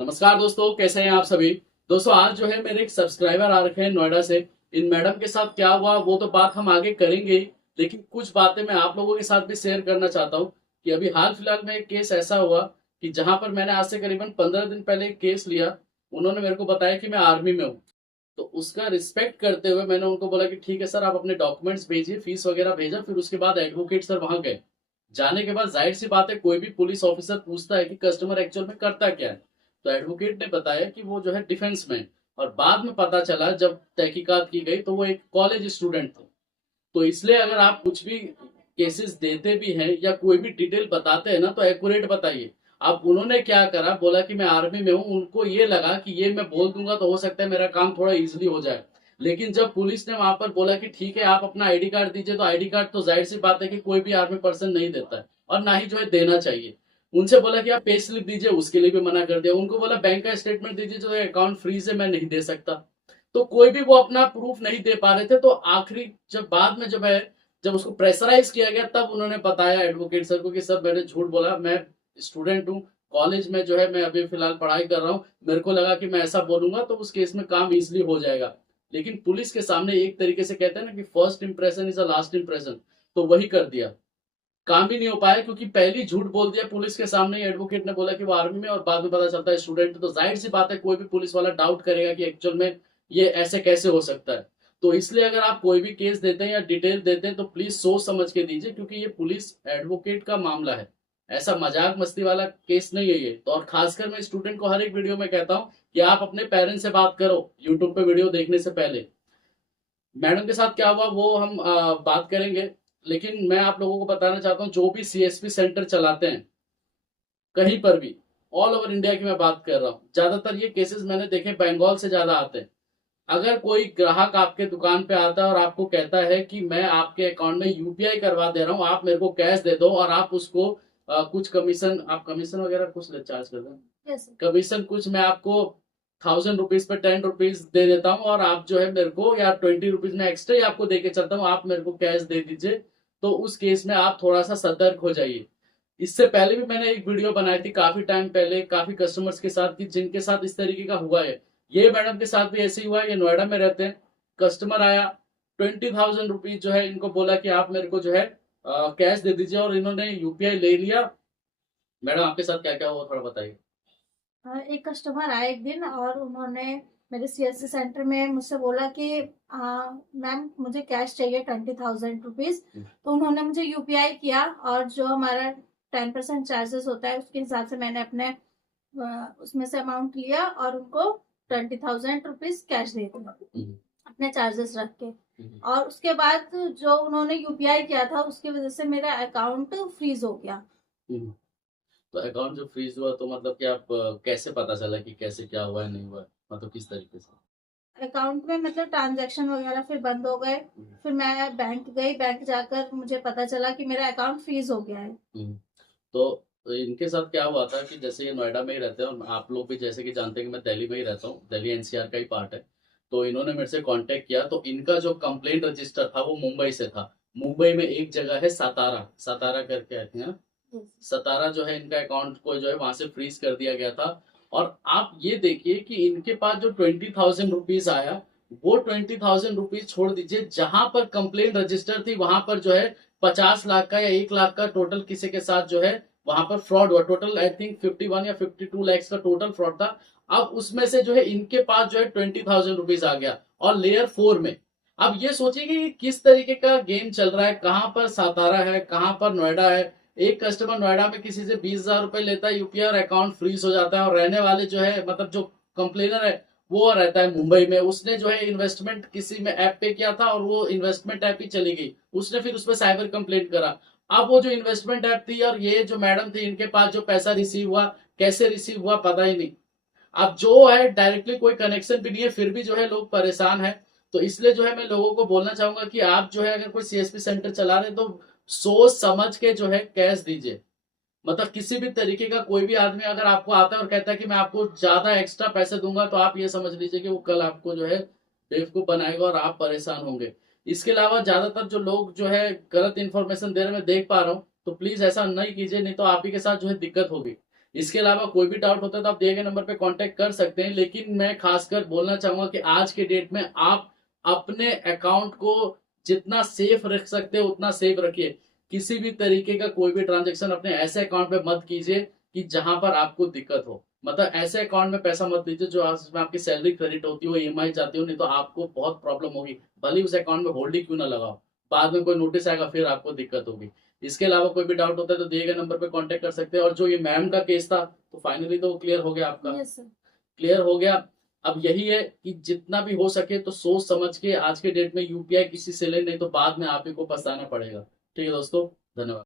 नमस्कार दोस्तों, कैसे हैं आप सभी। दोस्तों आज जो है मेरे एक सब्सक्राइबर आ रखे हैं नोएडा से। इन मैडम के साथ क्या हुआ वो तो बात हम आगे करेंगे ही, लेकिन कुछ बातें मैं आप लोगों के साथ भी शेयर करना चाहता हूँ कि अभी हाल फिलहाल में एक केस ऐसा हुआ कि जहां पर मैंने आज से करीबन 15 दिन पहले एक केस लिया। उन्होंने मेरे को बताया कि मैं आर्मी में हूँ, तो उसका रिस्पेक्ट करते हुए मैंने उनको बोला कि ठीक है सर, आप अपने डॉक्यूमेंट्स भेजिए, फीस वगैरह भेजा। फिर उसके बाद एडवोकेट सर वहां गए। जाने के बाद जाहिर सी बात है, कोई भी पुलिस ऑफिसर पूछता है कि कस्टमर एक्चुअल में करता क्या है। तो एडवोकेट ने बताया कि वो जो है डिफेंस में है। और बाद में पता चला जब तहकीकात की गई तो वो एक कॉलेज स्टूडेंट थे। तो इसलिए अगर आप कुछ भी केसेस देते भी हैं या कोई भी डिटेल बताते हैं ना, तो एक्यूरेट बताइए। अब उन्होंने क्या करा, बोला कि मैं आर्मी में हूँ। उनको ये लगा कि ये मैं बोल दूंगा तो हो सकता है मेरा काम थोड़ा इजिली हो जाए। लेकिन जब पुलिस ने वहां पर बोला कि ठीक है आप अपना आईडी कार्ड दीजिए, तो आईडी कार्ड तो जाहिर सी बात है कि कोई भी आर्मी पर्सन नहीं देता है, और ना ही जो है देना चाहिए। उनसे बोला कि आप पे स्लिप दीजिए, उसके लिए भी मना कर दिया। उनको बोला बैंक का स्टेटमेंट दीजिए, जो अकाउंट फ्रीज है मैं नहीं दे सकता। तो कोई भी वो अपना प्रूफ नहीं दे पा रहे थे। तो आखिरी जब बाद में जब है, जब उसको प्रेशराइज किया गया, तब उन्होंने बताया एडवोकेट सर को कि सर मैंने झूठ बोला, मैं स्टूडेंट हूँ, कॉलेज में जो है मैं अभी फिलहाल पढ़ाई कर रहा हूँ, मेरे को लगा कि मैं ऐसा बोलूंगा तो उस केस में काम इजिली हो जाएगा। लेकिन पुलिस के सामने एक तरीके से कहते हैं ना कि first impression is a last impression, तो वही कर दिया। काम भी नहीं हो पाया क्योंकि पहली झूठ बोल दिया पुलिस के सामने। एडवोकेट ने बोला कि वो आर्मी में, और बाद में पता चलता है स्टूडेंट। तो जाहिर सी बात है कोई भी पुलिस वाला डाउट करेगा कि एक्चुअल में ये ऐसे कैसे हो सकता है। तो इसलिए अगर आप कोई भी केस देते हैं या डिटेल देते हैं तो प्लीज सोच समझ के दीजिए, क्योंकि ये पुलिस एडवोकेट का मामला है। ऐसा मजाक मस्ती वाला केस नहीं है ये तो। और खासकर मैं स्टूडेंट को हर एक वीडियो में कहता हूँ कि आप अपने पेरेंट्स से बात करो यूट्यूब पे वीडियो देखने से पहले। मैडम के साथ क्या हुआ वो हम बात करेंगे। लेकिन मैं आप लोगों को बताना चाहता हूँ, जो भी सीएसपी सेंटर चलाते हैं कहीं पर भी, ऑल ओवर इंडिया की मैं बात कर रहा हूँ, ज्यादातर ये केसेस मैंने देखे बंगाल से ज्यादा आते हैं। अगर कोई ग्राहक आपके दुकान पे आता है और आपको कहता है कि मैं आपके अकाउंट में यूपीआई करवा दे रहा हूँ, आप मेरे को कैश दे दो, और आप उसको कुछ कमीशन, आप कमीशन वगैरह कुछ चार्ज कर दो, yes, कमीशन कुछ मैं आपको 1000 रुपीज पे 10 रुपीज दे देता हूँ, और आप जो है मेरे को, या 20 रुपीज में एक्स्ट्रा ही आपको दे के चलता हूँ, आप मेरे को कैश दे दीजिए। तो उस केस में आप थोड़ा सा सतर्क हो जाइए। इससे पहले भी मैंने एक वीडियो बनाई थी काफी टाइम पहले, काफी कस्टमर्स के साथ की जिनके साथ इस तरीके का हुआ है। ये मैडम के साथ भी ऐसे ही हुआ है। ये नोएडा में रहते हैं। कस्टमर आया, 20,000 रुपीज जो है इनको बोला कि आप मेरे को जो है कैश दे दीजिए, और इन्होंने यूपीआई ले लिया। मैडम आपके साथ क्या क्या हुआ थोड़ा बताइए। एक कस्टमर आए एक दिन और उन्होंने मेरे सीएससी सेंटर में मुझसे बोला कि मैम मुझे कैश चाहिए 20,000 रुपीज। तो उन्होंने मुझे यूपीआई किया और जो हमारा 10% चार्जेस होता है उसके हिसाब से मैंने अपने उसमें से अमाउंट लिया और उनको 20,000 रुपीज कैश दे दिया अपने चार्जेस रख के। और उसके बाद जो उन्होंने यूपीआई किया था उसकी वजह से मेरा अकाउंट फ्रीज हो गया। तो अकाउंट जो फ्रीज हुआ तो मतलब कि आप कैसे पता चला कि कैसे क्या हुआ है नहीं हुआ है? मतलब किस तरीके से अकाउंट में मतलब ट्रांजैक्शन वगैरह फिर बंद हो गए। फिर मैं बैंक गई, बैंक जाकर मुझे पता चला कि मेरा अकाउंट फ्रीज हो गया है। तो इनके साथ क्या हुआ था कि जैसे ये नोएडा में ही रहते हैं, और आप लोग भी जैसे कि जानते हैं कि मैं दिल्ली में ही रहता हूँ, दिल्ली एनसीआर का ही पार्ट है। तो इन्होंने मेरे से कांटेक्ट किया, तो इनका जो कंप्लेंट रजिस्टर था वो मुंबई से था। मुंबई में एक जगह है सातारा, सातारा करके आते हैं। सतारा जो है इनका अकाउंट को जो है वहां से फ्रीज कर दिया गया था। और आप ये देखिए कि इनके पास जो 20,000 रुपीज आया, वो 20,000 रुपीज छोड़ दीजिए, जहां पर कंप्लेन रजिस्टर थी वहां पर जो है 50 लाख का या 1 लाख का टोटल किसी के साथ जो है वहां पर फ्रॉड हुआ। टोटल आई थिंक 51 या 52 lakhs का टोटल फ्रॉड था। अब उसमें से जो है इनके पास जो है 20,000 रुपीज आ गया, और लेयर 4 में। अब ये सोचिए कि किस तरीके का गेम चल रहा है, कहां पर सातारा है, कहां पर नोएडा है। एक कस्टमर नोएडा में किसी से 20,000 रुपए लेता है यूपीआई, और अकाउंट फ्रीज हो जाता है। और रहने वाले जो है, मतलब जो कंप्लेनर है, वो रहता है मुंबई में। उसने जो है इन्वेस्टमेंट किसी में ऐप पे किया था, और वो इन्वेस्टमेंट ऐप ही चली गई। उसने फिर उस पर साइबर कंप्लेंट करा। अब वो जो इन्वेस्टमेंट ऐप थी और ये जो मैडम थी, इनके पास जो पैसा रिसीव हुआ, कैसे रिसीव हुआ पता ही नहीं। अब जो है डायरेक्टली कोई कनेक्शन भी नहीं है, फिर भी जो है लोग परेशान है। तो इसलिए जो है मैं लोगों को बोलना चाहूंगा कि आप जो है अगर कोई सीएसपी सेंटर चला रहे हैं तो सोच समझ के जो है कैश दीजिए। मतलब किसी भी तरीके का कोई भी आदमी अगर आपको आता है और कहता है कि मैं आपको ज्यादा एक्स्ट्रा पैसे दूंगा, तो आप ये समझ लीजिए कि वो कल आपको जो है बेवकूफ बनाएगा और आप परेशान होंगे। इसके अलावा ज्यादातर जो लोग जो है गलत इन्फॉर्मेशन दे रहे, मैं देख पा रहा हूँ, तो प्लीज ऐसा नहीं कीजिए, नहीं तो आप ही के साथ जो है दिक्कत होगी। इसके अलावा कोई भी डाउट होता है तो आप दिए गए नंबर पे कांटेक्ट कर सकते हैं, लेकिन मैं खासकर बोलना चाहूंगा कि आज के डेट में आप अपने अकाउंट को जितना सेफ रख सकते हो उतना सेफ रखिए। किसी भी तरीके का कोई भी ट्रांजेक्शन अपने ऐसे अकाउंट पे मत कीजिए कि जहां पर आपको दिक्कत हो। मतलब ऐसे अकाउंट में पैसा मत दीजिए जो जिसमें आपकी सैलरी क्रेडिट होती हो, ईएमआई जाती हो, नहीं तो आपको बहुत प्रॉब्लम होगी। भले ही उस अकाउंट में होल्ड ही क्यों ना लगाओ, बाद में कोई नोटिस आएगा फिर आपको दिक्कत होगी। इसके अलावा कोई भी डाउट होता है तो दिए गए नंबर पे कांटेक्ट कर सकते हैं। और जो ये मैम का केस था तो फाइनली तो क्लियर हो गया आपका, यस सर। क्लियर हो गया। अब यही है कि जितना भी हो सके तो सोच समझ के आज के डेट में यूपीआई किसी से ले, नहीं तो बाद में आप ही को पछताना पड़ेगा। ठीक है दोस्तों, धन्यवाद।